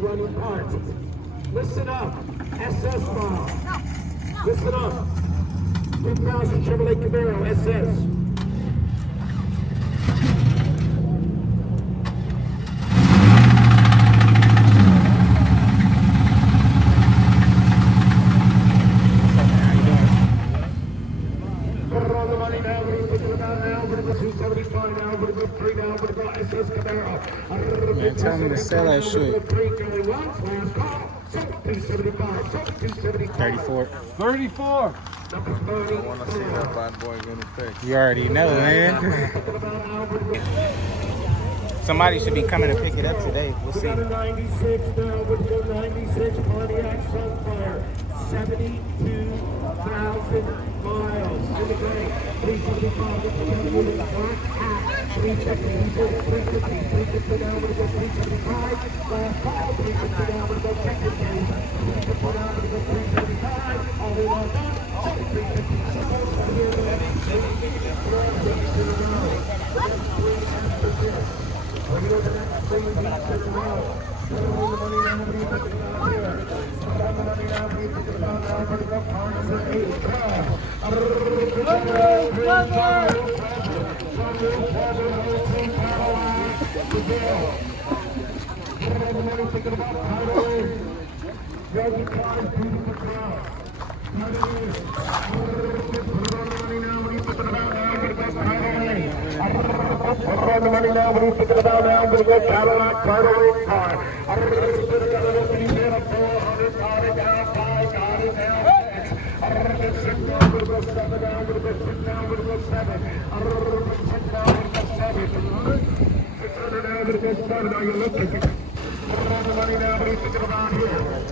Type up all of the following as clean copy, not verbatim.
running parts. Listen up, SS model. Listen up, 2000 Chevrolet Camaro SS. Man, tell me to sell that shit. 34. 34. I want to see that bad boy gonna pick. You already know, man. Somebody should be coming to pick it up today. We'll see. 96 now with the 96 Pontiac Sunfire. 72,000 miles in the bank. 375 with the black hat. 350, 350 down with the 375. Last call, 350 down with the secondary. 350 down with the 375. All the way on down. 350. On the money now, what are you thinking about now? I'm going to go Cadillac Camaro Car. I'm going to go to the opening bid of 400, got it down, 5, got it down, 6. I'm going to go 6 now, I'm going to go 7 now, I'm going to go 6 now, I'm going to go 7. I'm going to go 6 now, I'm going to go 7. 600 now, I'm going to go 7. Now you're looking. On the money now, what are you thinking about here?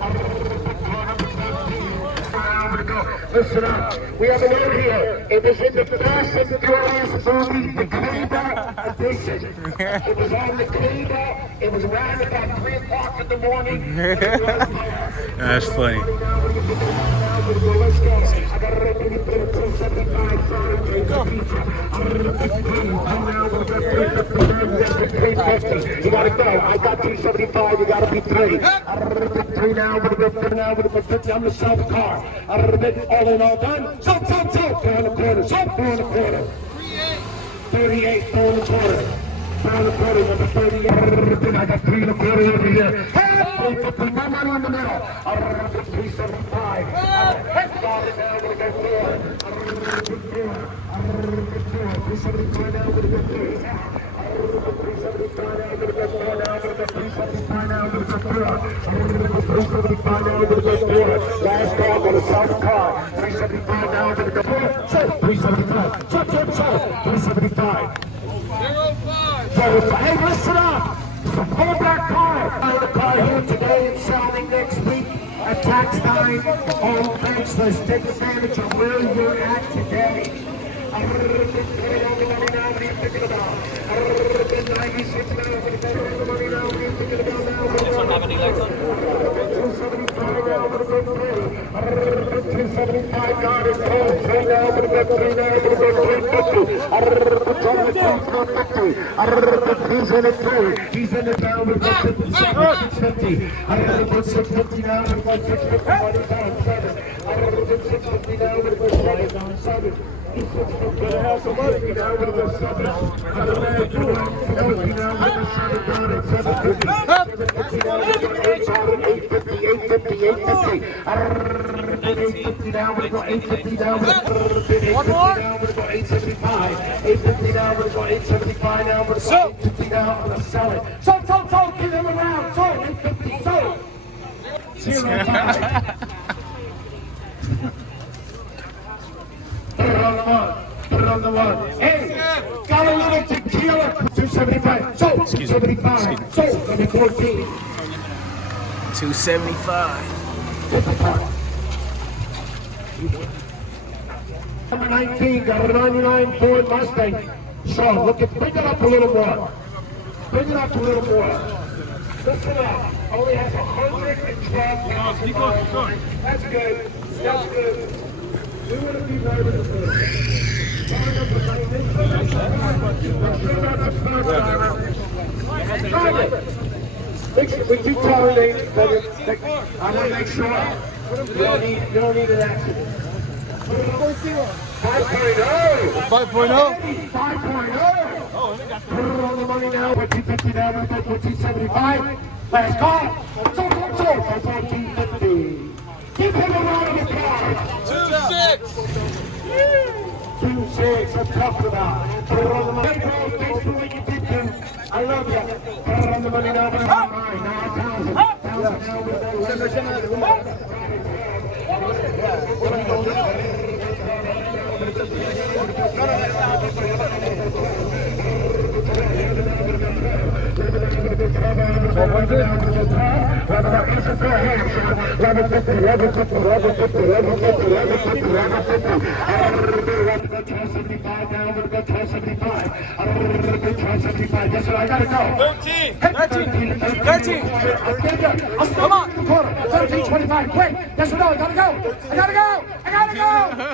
I'm going to go 417. Listen up, we have an in here. It was in the Fast and Furious movie, the Cleaver edition. It was on the Cleaver. It was around about 3 o'clock in the morning. That's funny. Let's go. I got a record to put a 275 sign. You gotta go. I got 275. You gotta be 3. 3 now. We're gonna go 3 now. We're gonna go 50. I'm the self car. All in all done. So. Down the corner. So, 4 in the corner. 38, 4 in the corner. 4 in the corner, number 30. I got 3 in the corner over here. 350, my money in the middle. 375. Head started now, we're gonna go 4. 375 now, we're gonna go 3. 375 now, we're gonna go 4 now, we're gonna go 375 now, we're gonna go 4. 375 now, we're gonna go 4. Last call, go to South Car. 375 now, we're gonna go 4. 375. 375. 05. Hey, listen up. Pull back car. Buy the car here today and selling next week at tax time. All thanks. Let's take advantage of where you're at today. I'm going to put the money now. What are you thinking about? I'm going to put 96 now. I'm going to put the money now. What are you thinking about now? This one have any lights on? 275 now. I'm going to go 3. I'm going to put 275 down. It's cold. 3 now. I'm going to go 3 now. I'm going to go 350. I'm going to put 350. I'm going to put he's in it 3. He's in it now. We're going to put 650. I'm going to put 650 now. We're going to put 650. Money down 7. I'm going to put 650 now. We're going to go 7. Gonna have some money now with the 7. I'm gonna man do it. Healthy now with the 7 down at 750. 750 now with the 850, 850, 850. I'm gonna put 850 now. We're going 850 now. We're going 850 now. We're going 875. 850 now. We're going 875 now. We're going 850 now. I'm gonna sell it. So, give him around. So, 850. So. 05. Put it on the one. Hey, got a little tequila. 275. So, 275. So, number 14. 275. Number 19, got a 99 Ford Mustang. So, look at, bring it up a little more. Bring it up a little more. Listen up. Only has 112,000 miles. That's good. That's good. We want to be right with the first. We keep telling them, I want to make sure you don't need an accident. 5.0. 5.0. 5.0. Put it on the money now. Put 250 down. We're going to put 275. Last call. Sold. 250. Give him a round of applause. 2.6. 2.6. I'm talking about. Put it on the money. Thanks for what you did, Tim. I love you. Put it on the money now. Put it on the money now. 13. Come on. 13.25. Quick. Yes or no? I gotta go. I gotta go.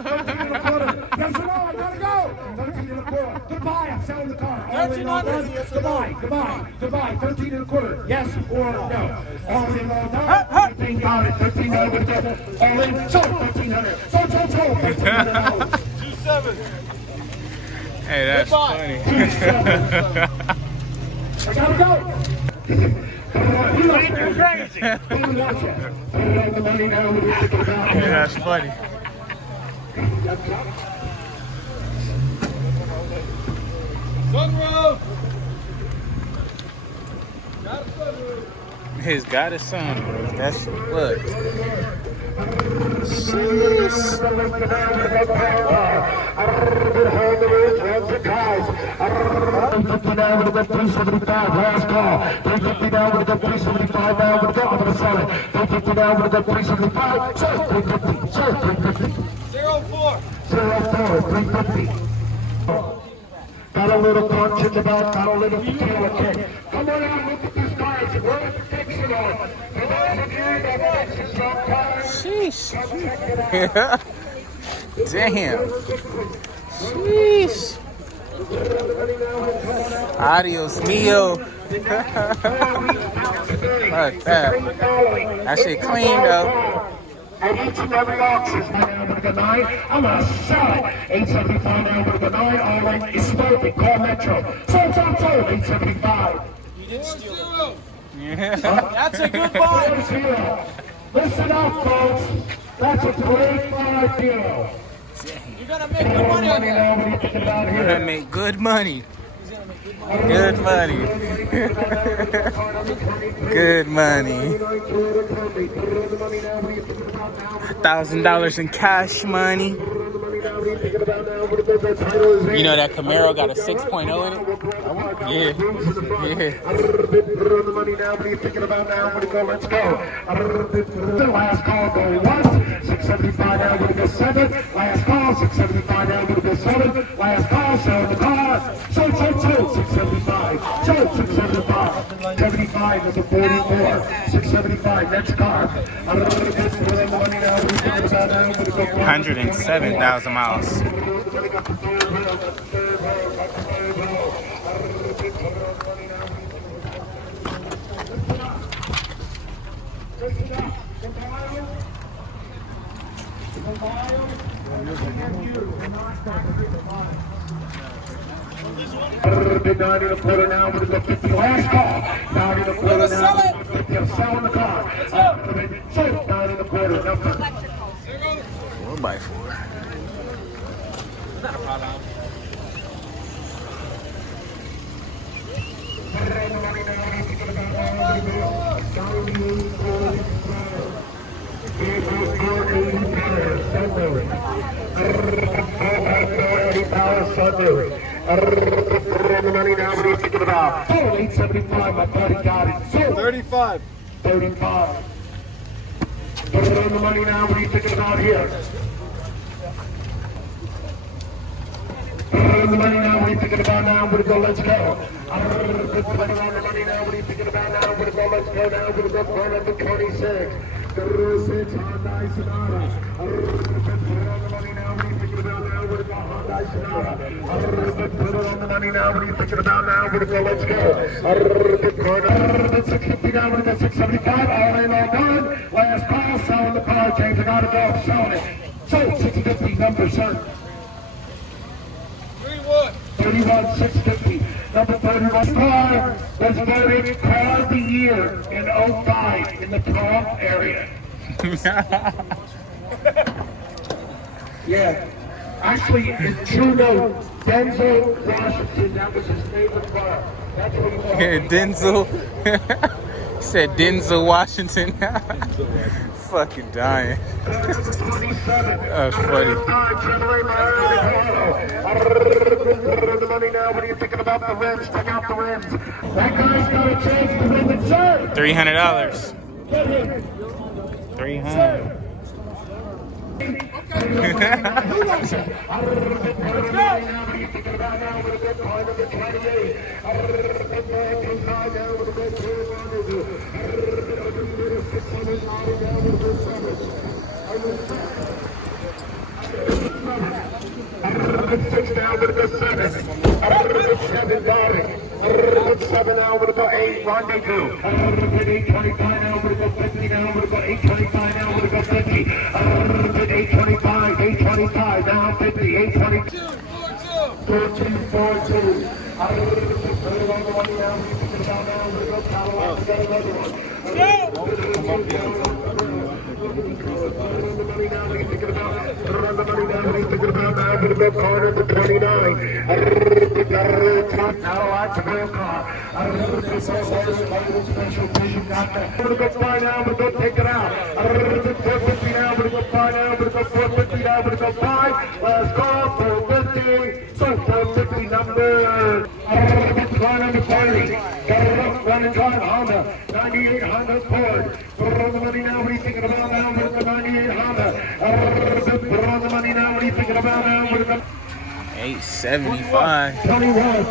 13 and a quarter. Yes or no? I gotta go. 13 and a quarter. Goodbye. I'm selling the car. All in, all done. Goodbye. 13 and a quarter. Yes or no? All in, all done. 13 got it. 13 over the all in. Sold 1,300. Sold. 2.7. Hey, that's funny. I gotta go. You're crazy. Yeah, that's funny. Sunroof. He's got his son. That's look. $350 with the $375 last call. $350 with the $375 now with the I'm gonna sell it. $350 with the $375. Sure, $350. Sure, $350. 04. 350. Got a little punch in the back, got a little potato kick. Come on out, look at this car. It's worth protection on. For those of you that fixes your car, Sheesh. check it out. Damn. Sheesh. Adios mio. Fuck that. That shit clean though. At each and every auction, I'm gonna sell it. 875 now with the 9. All in is smoking. Call Metro. Sold. 875. You didn't steal it. Yeah. That's a good buy. Listen up, folks. That's a great buy deal. You're gonna make good money on that. What are you thinking about You're here? gonna make good money. Good money. Good money. $1,000 in cash money. You know that Camaro got a 6.0 in it? Yeah. Let's go. The last call go once. 675 now with the 7. Last call. 675 now with the 7. Last call. Sell the car. Sold. 675. Sold. 675. 75 with the 44. 675. Next car. 107,000 miles. Bid 9 and a quarter now with the 50 last call. 9 and a quarter now with the 50. I'm selling the car. Sold 9 and a quarter. Number. 4x4. Money now, what are you thinking about? 875, my buddy got it. 35. 35. Put it on the money now, what are you thinking about here? Put it on the money now, what are you thinking about now? We're go, let's go. Put the money on the money now, what are you thinking about now? We're go, let's go now. We're go, run up to 26. 36, Hyundai Sonata. Put it on the money now, what are you thinking about? Put it on the money now. What are you thinking about now? Let's go. Let's go. 650 now. We're going to 675. All in all done. Last call. Selling the car. James, I got to go. Selling it. Sold 650. Number, sir. 31 650. Number 31 car was voted car of the year in 05 in the Toronto area. Yeah. Actually, in true note, Denzel Washington, that was his favorite car. That's what he was. Denzel. He said Denzel Washington. Fucking dying. That's funny. The money now. What are you thinking about the rims? Check out the rims. That guy's got a chance to win the shirt. $300. 300. Six now with the seven. Seven darling. 7 now with the 8 rendezvous. 825 now with the 50 now with the 825 now with the 50. 825, 825 now 50, 822. 4242. Corner to 29. Now like the real car. Special vision got that. We're going to go fly now, we're going to take it out. 450 now, we're going to fly now, we're going to go 450 now, we're going to go 5. Let's go, 450. So 450 number. Car number 40. Got it up, run and drive Honda. 98 Honda Ford. Put it on the money now, what are you thinking about now? With the 98 Honda. Put it on the money now, what are you thinking about now? With the 875. 21.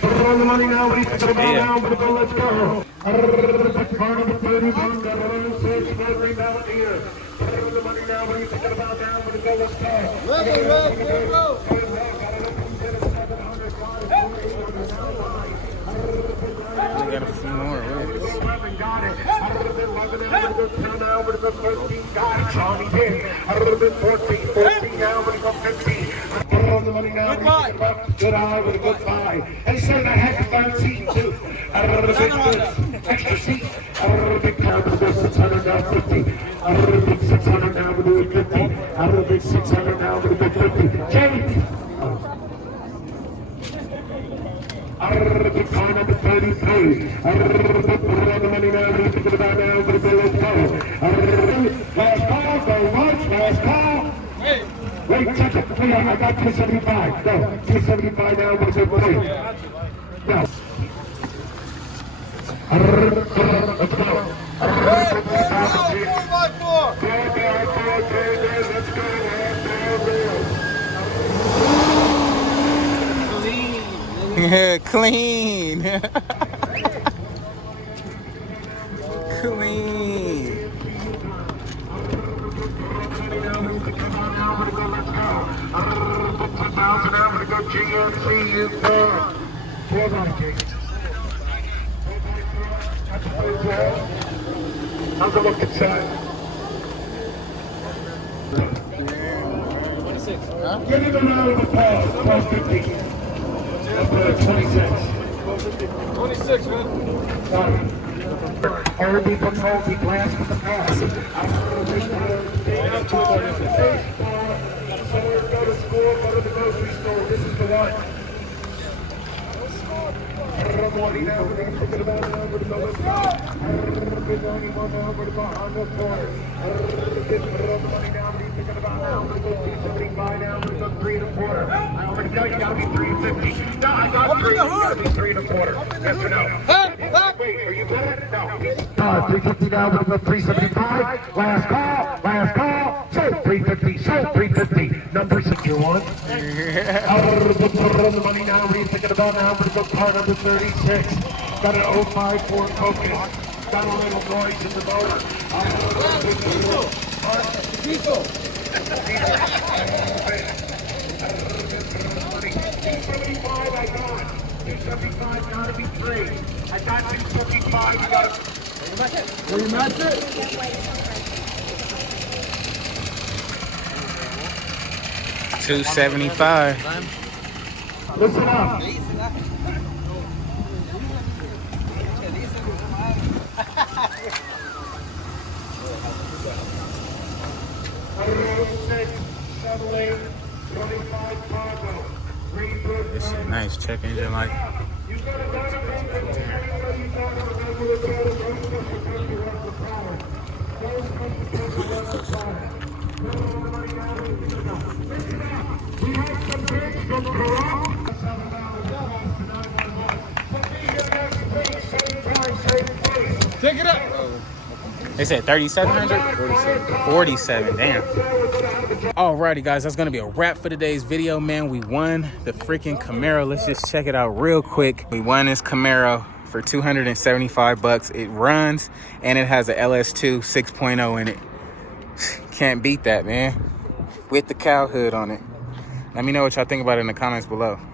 Put it on the money now, what are you thinking about now? With the go, let's go. Car number 31. Got it on the 6. Put it on the money now, what are you thinking about now? With the go, let's go. We got a few more rims. Got it. 10 now, we're going to 13. Got it, Johnny did. 14. 14 now, we're going to 15. Put it on the money now. Good eye with a good buy. Hey, sir, that has a third seat, too. Extra seat. Big car with a 600 now, 50. Big 600 now, we're doing 50. Big 600 now, we're doing 50. James. Big car number 33. Put it on the money now, we're thinking about now, we're going to go. Last call, go once, last call. Wait, check it. Wait, I got 275. Go. 275 now, we're going to go. Go. Let's go. Let's go. Clean. Clean. How's it look inside? 26. Give him a round of applause. 1250. Number 26. 26, man. R&B patrol, be glass with the pass. Somewhere to go to school, go to the grocery store. This is the one. Wait, are you good? No. 350 now, we're going to 375. Last call. Sold 350, sold 350. Number 61. Put on the money now, what are you thinking about now? We're going to go car number 36. Got an 05 Ford Focus. Got a little noise in the motor. Diesel. 275 I got. 275 now to be three. I got 275. I got. Will you match it? 275. Listen up. This shit nice. Check engine light. Take it up. They said 3,700? 47, damn. Alrighty, guys, that's gonna be a wrap for today's video, man. We won the freaking Camaro. Let's just check it out real quick. We won this Camaro for 275 bucks. It runs and it has a LS2 6.0 in it. Can't beat that, man. With the cow hood on it. Let me know what y'all think about it in the comments below.